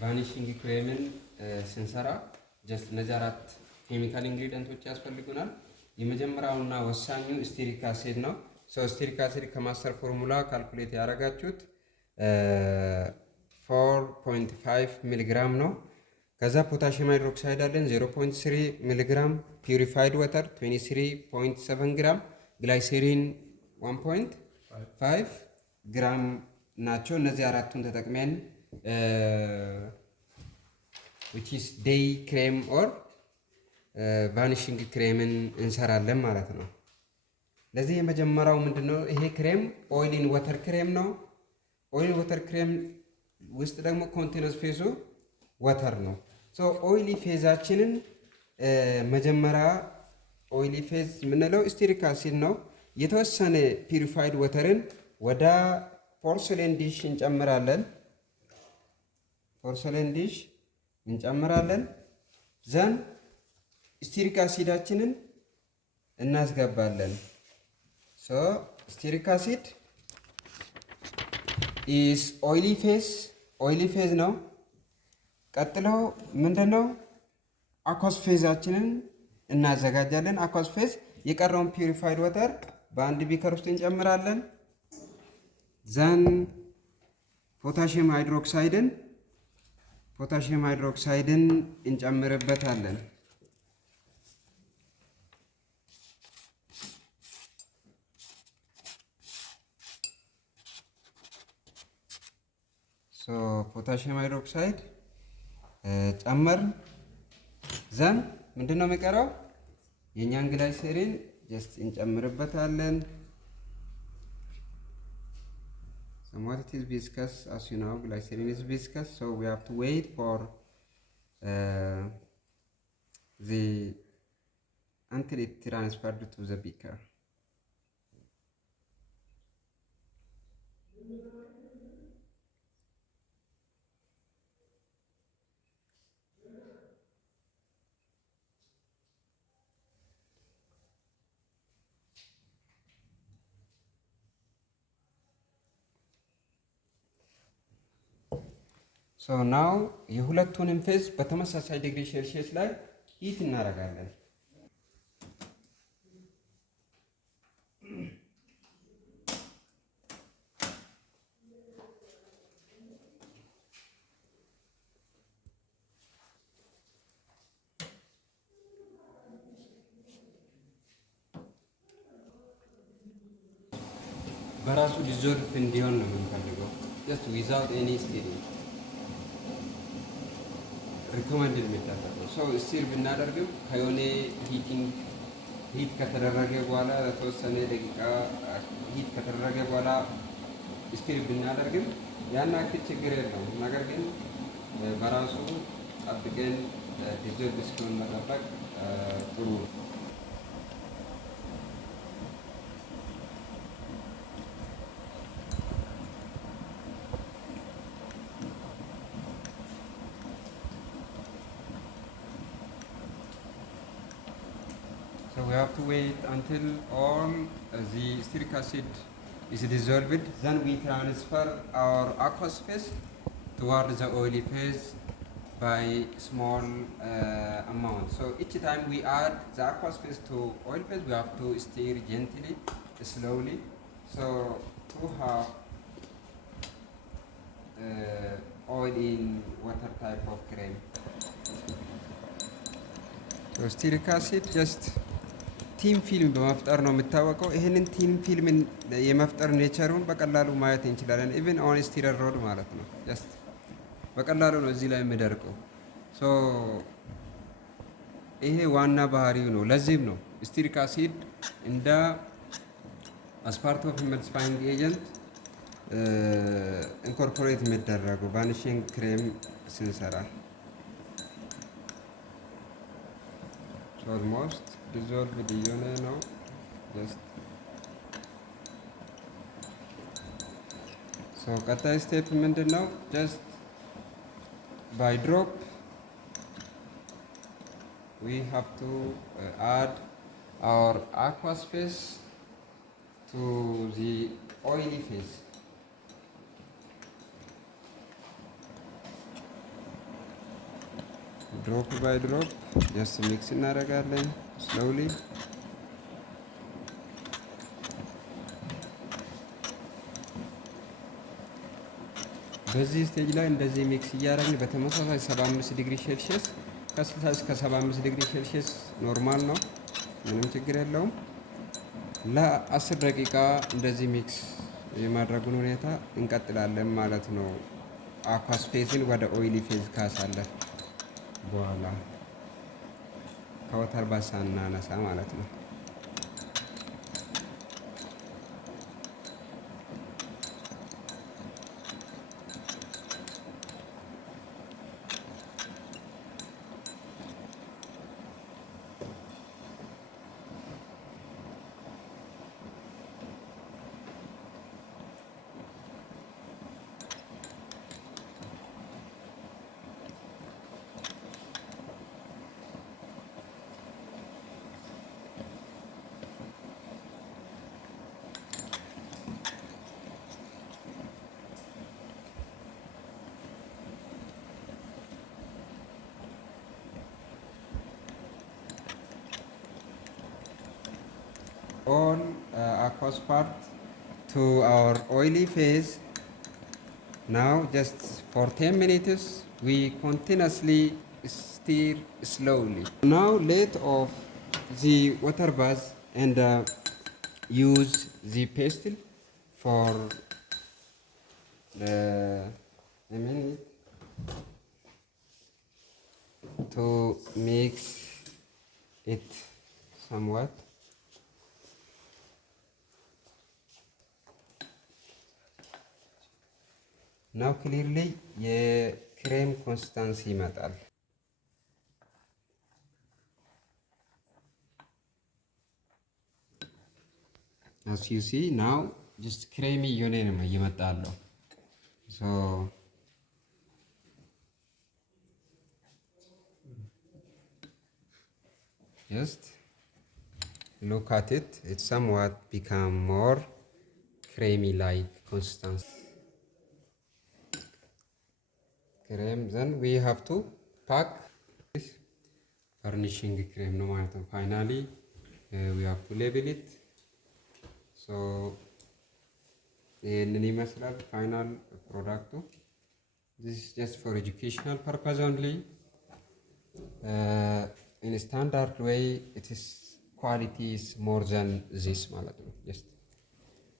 ቫኒሽንግ ክሬምን ስንሰራ ጀስት እነዚህ አራት ኬሚካል ኢንግሪዲየንቶች ያስፈልጉናል። የመጀመሪያውና ወሳኙ ስቴሪክ አሲድ ነው። ስቴሪክ አሲድ ከማስተር ፎርሙላ ካልኩሌት ያደረጋችሁት 4.5 ሚሊግራም ነው። ከዛ ፖታሽየም ሃይድሮክሳይድ አለን 0.3 ሚሊግራም፣ ፒውሪፋይድ ወተር 23.7 ግራም፣ ግላይሴሪን 1.5 ግራም ናቸው። እነዚህ አራቱን ተጠቅመን which is day cream or ቫኒሽንግ ክሬምን እንሰራለን ማለት ነው። ለዚህ የመጀመሪያው ምንድነው? ይሄ ክሬም ኦይል ኢን ወተር ክሬም ነው። ኦይል ወተር ክሬም ውስጥ ደግሞ ኮንቲነስ ፌዙ ወተር ነው። ኦይሊ ፌዛችንን መጀመሪያ ኦይሊ ፌዝ የምንለው ስቴሪክ አሲድ ነው። የተወሰነ ፒሪፋይድ ወተርን ወደ ፖርሰሌን ዲሽ እንጨምራለን። ፖርሰሌን ዲሽ እንጨምራለን። ዘን ስቴሪክ አሲዳችንን እናስገባለን። ስቴሪክ አሲድ ኢስ ኦይሊ ፌዝ ነው። ቀጥሎ ምንድነው? አኳስ ፌዛችንን እናዘጋጃለን። አኳስ ፌዝ የቀረውን ፒውሪፋይድ ወተር በአንድ ቢከር ውስጥ እንጨምራለን። ዘን ፖታሽየም ሃይድሮክሳይድን እንጨምርበታለን። ፖታሽየም ሃይድሮክሳይድ ጨመርን። ዘን ምንድነው የሚቀረው? የኛን ግላይሴሪን ጀስት እንጨምርበታለን። somewhat it is viscous, as you know, glycerin is viscous, so we have to wait for until it transferred to the beaker. ናው የሁለቱንም ፌዝ በተመሳሳይ ዲግሪ ሴልሺየስ ላይ ሂት እናደርጋለን። በራሱ ዲዞልቭ እንዲሆን ነው የምንፈልገው። just without any stirring ሪኮመንድድ የሚደረገው ስቲር ብናደርግም ከሆነ ሂት ከተደረገ በኋላ ለተወሰነ ደቂቃ ሂት ከተደረገ በኋላ ስቲር ብናደርግም ያን ያክል ችግር የለውም። ነገር ግን በራሱ ጠብቀን ዲዞልቭ እስኪሆን መጠበቅ ጥሩ ነው። We have to wait until all the steric acid is dissolved. Then we transfer our aqueous phase towards the oily phase by small amount. So each time we add the aqueous phase to oil phase, we have to stir gently, slowly. So to have oil in water type of cream. So steric acid just ቲም ፊልም በመፍጠር ነው የሚታወቀው። ይህንን ቲም ፊልም የመፍጠር ኔቸሩን በቀላሉ ማየት እንችላለን። ኢቭን ኦን ስቲረር ሮድ ማለት ነው። ጀስት በቀላሉ ነው እዚህ ላይ የሚደርቀው። ይሄ ዋና ባህሪው ነው። ለዚህም ነው ስቴሪክ አሲድ እንደ አስፓርት ኦፍ ኢመልሲፋይንግ ኤጀንት ኢንኮርፖሬት የሚደረገው ቫኒሽንግ ክሬም ስንሰራ። ኦልሞስት ዲዞልቭድ እየሆነ ነው። ቀጣይ ስቴፕ ምንድን ነው? ጀስት ባይ ድሮፕ we have to add our aqueous phase to the oily phase. ድሮፕ ባይ ድሮፕ ጀስት ሚክስ እናደርጋለን ስሎውሊ። በዚህ ስቴጅ ላይ እንደዚህ ሚክስ እያደረግን በተመሳሳይ 75 ዲግሪ ሴልሺየስ ከ60 እስከ 75 ዲግሪ ሴልሺየስ ኖርማል ነው፣ ምንም ችግር የለውም። ለ10 ደቂቃ እንደዚህ ሚክስ የማድረጉን ሁኔታ እንቀጥላለን ማለት ነው። አኳስ ፌዝን ወደ ኦይሊ ፌዝ ካሳለፍ በኋላ ከወተር ባስ ሳናነሳ ማለት ነው። All aqueous part to our oily phase. Now just for 10 minutes we continuously stir slowly. Now let off the water bath and use the pestle for a minute to mix it somewhat. ናው ክሊርሊ የክሬም ኮንሲስታንሲ ይመጣል። as you see now just ክሬሚ እየሆነ ነው እየመጣለው። so just look at it, it's somewhat become more creamy like consistency. ክሬም then we have to pack this furnishing cream ነው ማለት ነው። finally we have to label it. so ይህንን ይመስላል ፋይናል ፕሮዳክቱ። this is just for educational purpose only. in standard way it is quality is more than this ማለት ነው። just